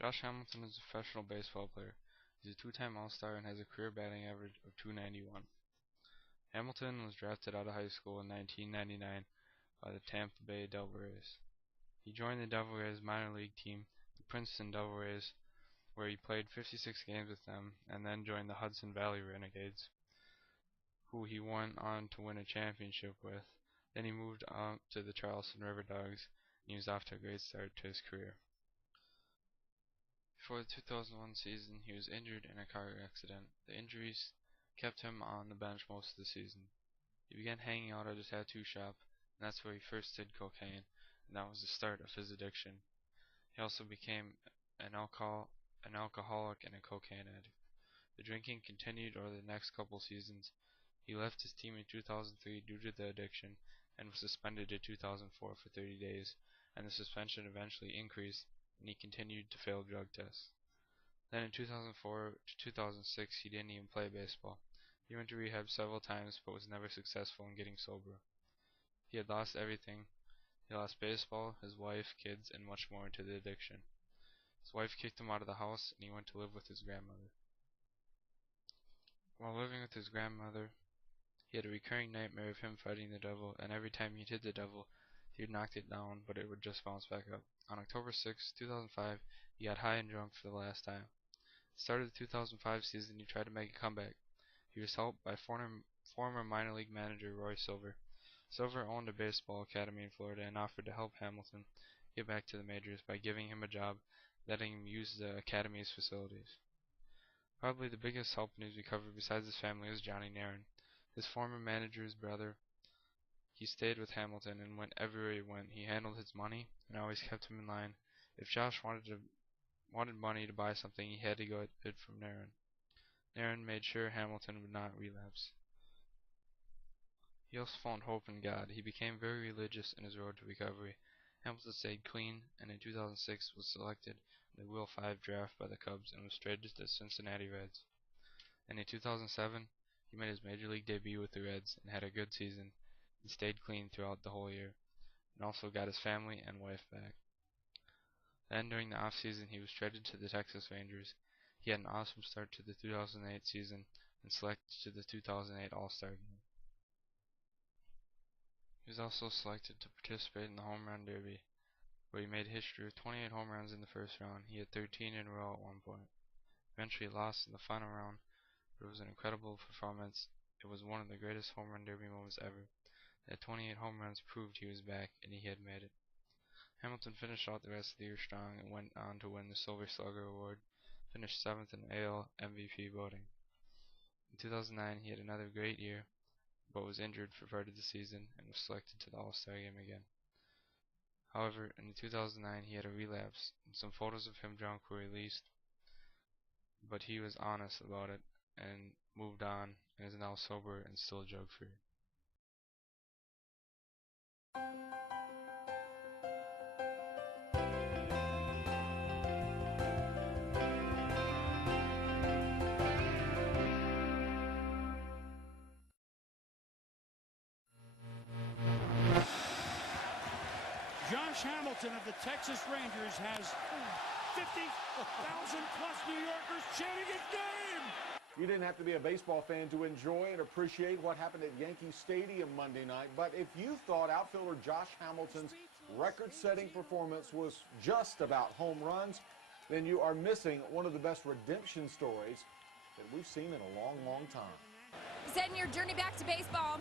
Josh Hamilton is a professional baseball player. He's a two-time All-Star and has a career batting average of .291. Hamilton was drafted out of high school in 1999 by the Tampa Bay Devil Rays. He joined the Devil Rays minor league team, the Princeton Devil Rays, where he played 56 games with them, and then joined the Hudson Valley Renegades, who he went on to win a championship with. Then he moved up to the Charleston River Dogs, and he was off to a great start to his career. Before the 2001 season, he was injured in a car accident. The injuries kept him on the bench most of the season. He began hanging out at a tattoo shop, and that's where he first did cocaine, and that was the start of his addiction. He also became an alcoholic and a cocaine addict. The drinking continued over the next couple seasons. He left his team in 2003 due to the addiction and was suspended in 2004 for 30 days, and the suspension eventually increased, and he continued to fail drug tests. Then in 2004 to 2006, he didn't even play baseball. He went to rehab several times but was never successful in getting sober. He had lost everything. He lost baseball, his wife, kids, and much more to the addiction. His wife kicked him out of the house, and he went to live with his grandmother. While living with his grandmother, he had a recurring nightmare of him fighting the devil, and every time he'd hit the devil, he would knock it down, but it would just bounce back up. On October 6, 2005, he got high and drunk for the last time. At the start of the 2005 season, he tried to make a comeback. He was helped by former minor league manager Roy Silver. Silver owned a baseball academy in Florida and offered to help Hamilton get back to the majors by giving him a job, letting him use the academy's facilities. Probably the biggest help in his recovery besides his family was Johnny Nairn, his former manager's brother. He stayed with Hamilton and went everywhere he went. He handled his money and always kept him in line. If Josh wanted money to buy something, he had to go it from Nairn. Nairn made sure Hamilton would not relapse. He also found hope in God. He became very religious in his road to recovery. Hamilton stayed clean, and in 2006 was selected in the Rule 5 draft by the Cubs and was traded to the Cincinnati Reds. And in 2007, he made his major league debut with the Reds and had a good season. He stayed clean throughout the whole year, and also got his family and wife back. Then during the off-season, he was traded to the Texas Rangers. He had an awesome start to the 2008 season and selected to the 2008 All-Star Game. He was also selected to participate in the Home Run Derby, where he made history with 28 home runs in the first round. He had 13 in a row at one point. Eventually lost in the final round, but it was an incredible performance. It was one of the greatest home run derby moments ever. That 28 home runs proved he was back, and he had made it. Hamilton finished out the rest of the year strong and went on to win the Silver Slugger Award, finished 7th in AL MVP voting. In 2009, he had another great year, but was injured for part of the season and was selected to the All-Star Game again. However, in 2009, he had a relapse, and some photos of him drunk were released, but he was honest about it and moved on and is now sober and still drug-free. Josh Hamilton of the Texas Rangers has 50,000 plus New Yorkers chanting his name. You didn't have to be a baseball fan to enjoy and appreciate what happened at Yankee Stadium Monday night, but if you thought outfielder Josh Hamilton's record-setting performance was just about home runs, then you are missing one of the best redemption stories that we've seen in a long, long time. You said in your journey back to baseball,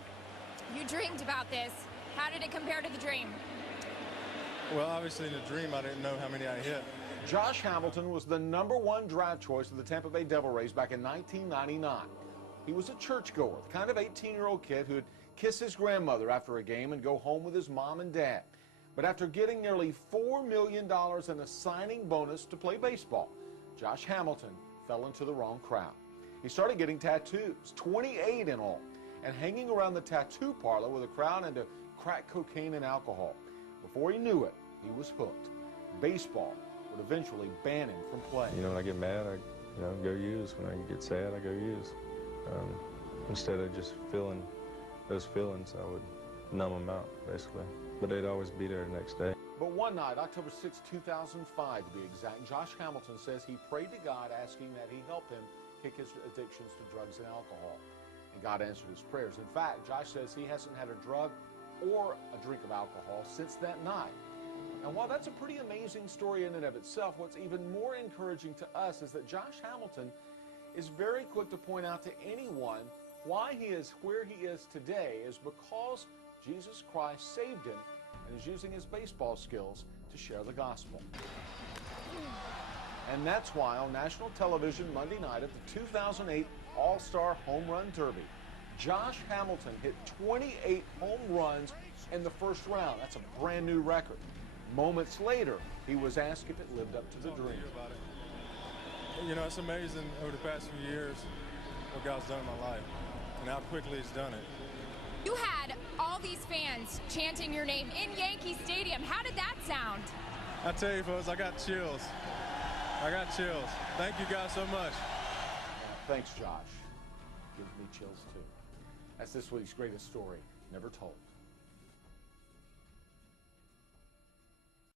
you dreamed about this. How did it compare to the dream? Well, obviously in the dream, I didn't know how many I hit. Josh Hamilton was the #1 draft choice of the Tampa Bay Devil Rays back in 1999. He was a churchgoer, the kind of 18-year-old kid who'd kiss his grandmother after a game and go home with his mom and dad. But after getting nearly $4 million in a signing bonus to play baseball, Josh Hamilton fell into the wrong crowd. He started getting tattoos, 28 in all, and hanging around the tattoo parlor with a crowd into crack cocaine and alcohol. Before he knew it, he was hooked. Baseball would eventually ban him from playing. When I get mad, I go use. When I get sad, I go use. Instead of just feeling those feelings, I would numb them out, basically. But they'd always be there the next day. But one night, October 6, 2005 to be exact, Josh Hamilton says he prayed to God asking that he help him kick his addictions to drugs and alcohol. And God answered his prayers. In fact, Josh says he hasn't had a drug or a drink of alcohol since that night. And while that's a pretty amazing story in and of itself, what's even more encouraging to us is that Josh Hamilton is very quick to point out to anyone why he is where he is today is because Jesus Christ saved him and is using his baseball skills to share the gospel. And that's why on national television Monday night at the 2008 All-Star Home Run Derby, Josh Hamilton hit 28 home runs in the first round. That's a brand new record. Moments later, he was asked if it lived up to the dream. You know, it's amazing over the past few years what God's done in my life and how quickly He's done it. You had all these fans chanting your name in Yankee Stadium. How did that sound? I tell you, folks, I got chills. I got chills. Thank you guys so much. Thanks, Josh. Gives me chills, too. That's this week's greatest story, never told.